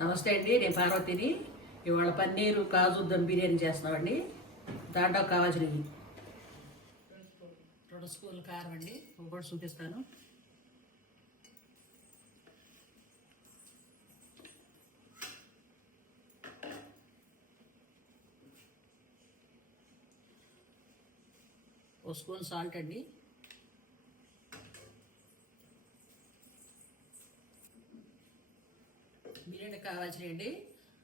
నమస్తే అండి నేను పార్వతిని. ఇవాళ పన్నీరు కాజు దమ్ బిర్యానీ చేస్తున్నామండి. దాంట్లో కావాల్సినవి. రెండు స్పూన్లు కారం అండి ఇవి కూడా చూపిస్తాను. ఒక స్పూన్ సాల్ట్ అండి. బిర్యానీ కావాల్సినవి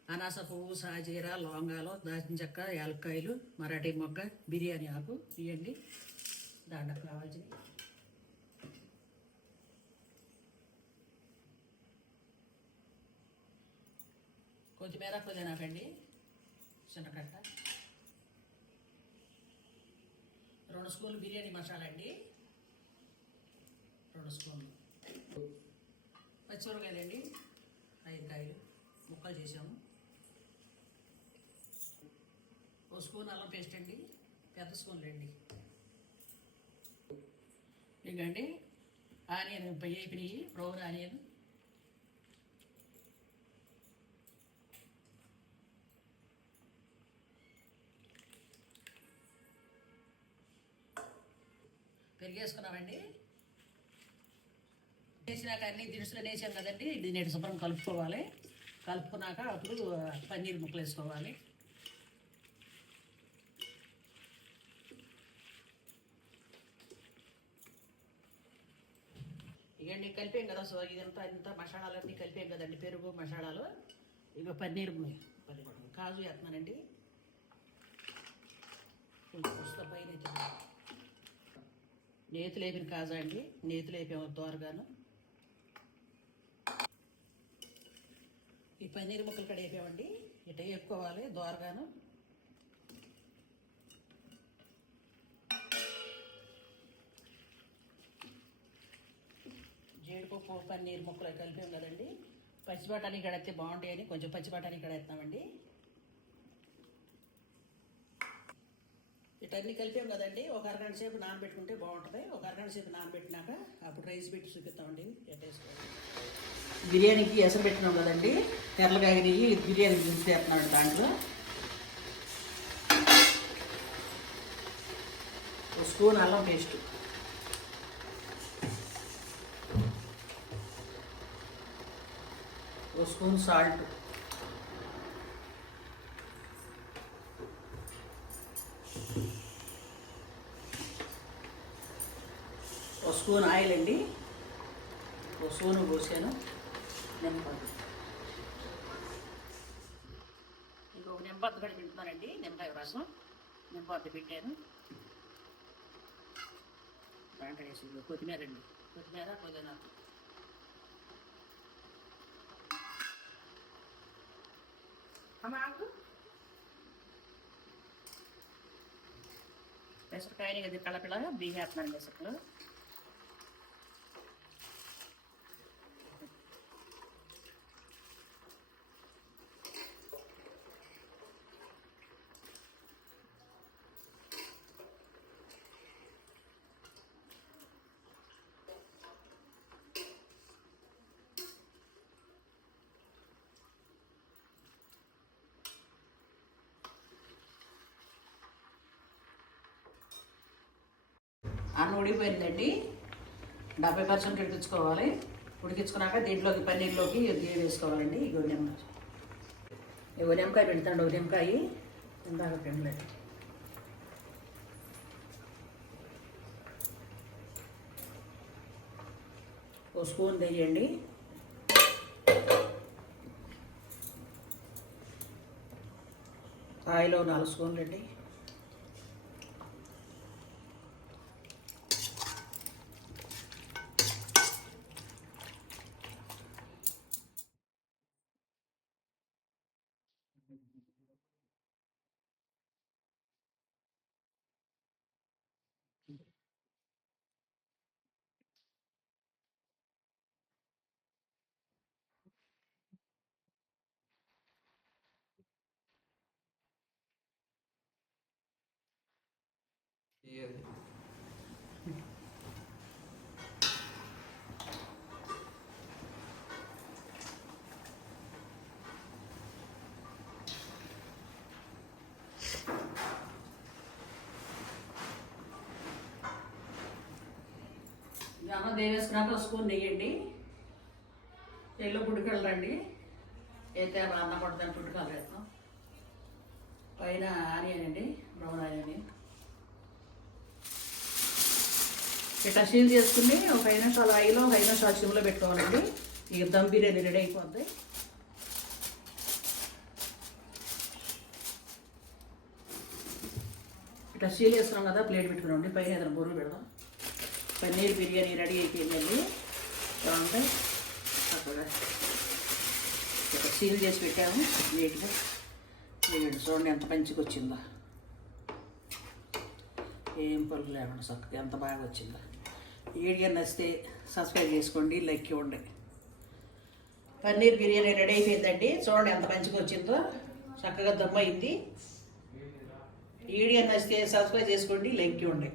అనాస పువ్వు సాజీర లవంగాలు దాచిన చెక్క యాలక్కాయలు మరాఠీ మొగ్గ బిర్యానీ ఆకు ఇవ్వండి దాంట్లో కావాల్సినవి. కొద్దిమేర పుదీనాకండి చిన్నకట్ట రెండు స్పూన్లు బిర్యానీ మసాలా అండి. రెండు స్పూన్లు. పచ్చిమిరకాయలండి ఐదు కాయలు. ముక్కలు చేసాము ఓ స్పూన్ అల్లం పేస్ట్ అండి పెద్ద స్పూన్ రండి ఇంకండి ఆనియన్ వేపినవి బ్రౌన్ ఆనియన్ పెరిగేసుకున్నామండి. వేసినాక అన్ని దినుసులు వేసాం కదండి ఇది నేను శుభ్రం కలుపుకోవాలి. కలుపుకున్నాక అప్పుడు పన్నీర్ ముక్కలు వేసుకోవాలి. ఇవన్నీ కలిపాం కదా సో ఇదంతా ఇంత మసాలాలన్నీ కలిపాం కదండి పెరుగు మసాలాలు. ఇక పన్నీర్ పన్నీర్ కాజు వేస్తున్నానండి. కొంచెం పైన నేతి లేపిన కాజా అండి. నేతి లేపాము త్వరగాను. పన్నీర్ ముక్కలు కూడా ఇట వేపుకోవాలి దోరగాను. జీడిపప్పు పన్నీర్ ముక్కలు కలిపి కలిపాం కదండి పచ్చి బఠానీ కడితే బాగుంటాయని కొంచెం పచ్చి బఠానీ ఇక్కడ వేస్తామండి ఇటన్నీ కలిపాం కదండి. ఒక అరగంట సేపు నానబెట్టుకుంటే బాగుంటుంది. ఒక అరగంట సేపు నానబెట్టినాక అప్పుడు రైస్ పెట్టి చూపిస్తామండి. ఎట్లా వేసుకోవాలి బిర్యానీకి ఎసరు పెట్టినాం కదండి. తెల్లగాయ నెయ్యి బిర్యానీ దించి చేస్తున్నాడు దాంట్లో. ఒక స్పూన్ అల్లం పేస్ట్. ఒక స్పూన్ సాల్ట్. ఒక స్పూన్ ఆయిల్ అండి. ఒక స్పూన్ పోసాను. నిమ్మపద్దు ఇంకొక నిమ్మపద్దు కూడా పెడుతున్నానండి నిమ్మకాయ రసం నిమ్మపద్దు పెట్టాను దాంట్లో వేసి కొత్తిమీర అండి కొత్తిమీర పుదీనా. అమ్మాకు పెసరకాయని అది కలపిల బీగేస్తున్నాను పెసరలు అన్నం ఉడికిపోయిందండి డెబ్బై పర్సెంట్ ఉడికించుకోవాలి. ఉడికించుకున్నాక దీంట్లోకి పన్నీర్లోకి ఇది వేసుకోవాలండి. ఇగో నిమ్మకాయ ఇగో నిమ్మకాయ పెడతాండి ఒక నిమ్మకాయ. ఇందాక పెండలేదు. ఓ స్పూన్ తెయ్యండి. ఆయిల్ నాలుగు స్పూన్లు అండి దేవేసుకున్నాక స్పూన్ నెయ్యండి. ఎల్లు పుట్టుకలు రండి. అయితే అన్న పడుతుంది పుట్టుకాలు వేస్తాం. పైన ఆనియన్ అండి బ్రౌన్ ఆనియన్. ఇట్లా సీల్ చేసుకుని ఒక ఐదు నిమిషాలు ఆయిలో ఒక ఐదు నిమిషాలు సిమ్లో పెట్టుకోవాలండి. ఇక దమ్ బిర్యానీ రెడీ అయిపోద్ది. ఇట్లా సీల్ చేసుకున్నాం కదా ప్లేట్ పెట్టుకున్నాండి పైన ఏదైనా బొరుగు పెడదాం. పన్నీర్ బిర్యానీ రెడీ అయిపోయిందండి. బాగుంది. చక్కగా ఇట్లా సీల్ చేసి పెట్టాము నీట్గా. వేయండి చూడండి ఎంత మంచిగా ఏం పనులు లేకుండా చక్కగా ఎంత బాగా వచ్చిందా. వీడియో నచ్చితే సబ్స్క్రైబ్ చేసుకోండి లైక్ ఇవ్వండి. పన్నీర్ బిర్యానీ రెడీ అయిపోయిందండి. చూడండి ఎంత మంచిగా వచ్చిందో. చక్కగా దమ్ అయింది వీడియో నచ్చితే సబ్స్క్రైబ్ చేసుకోండి లైక్ ఇవ్వండి.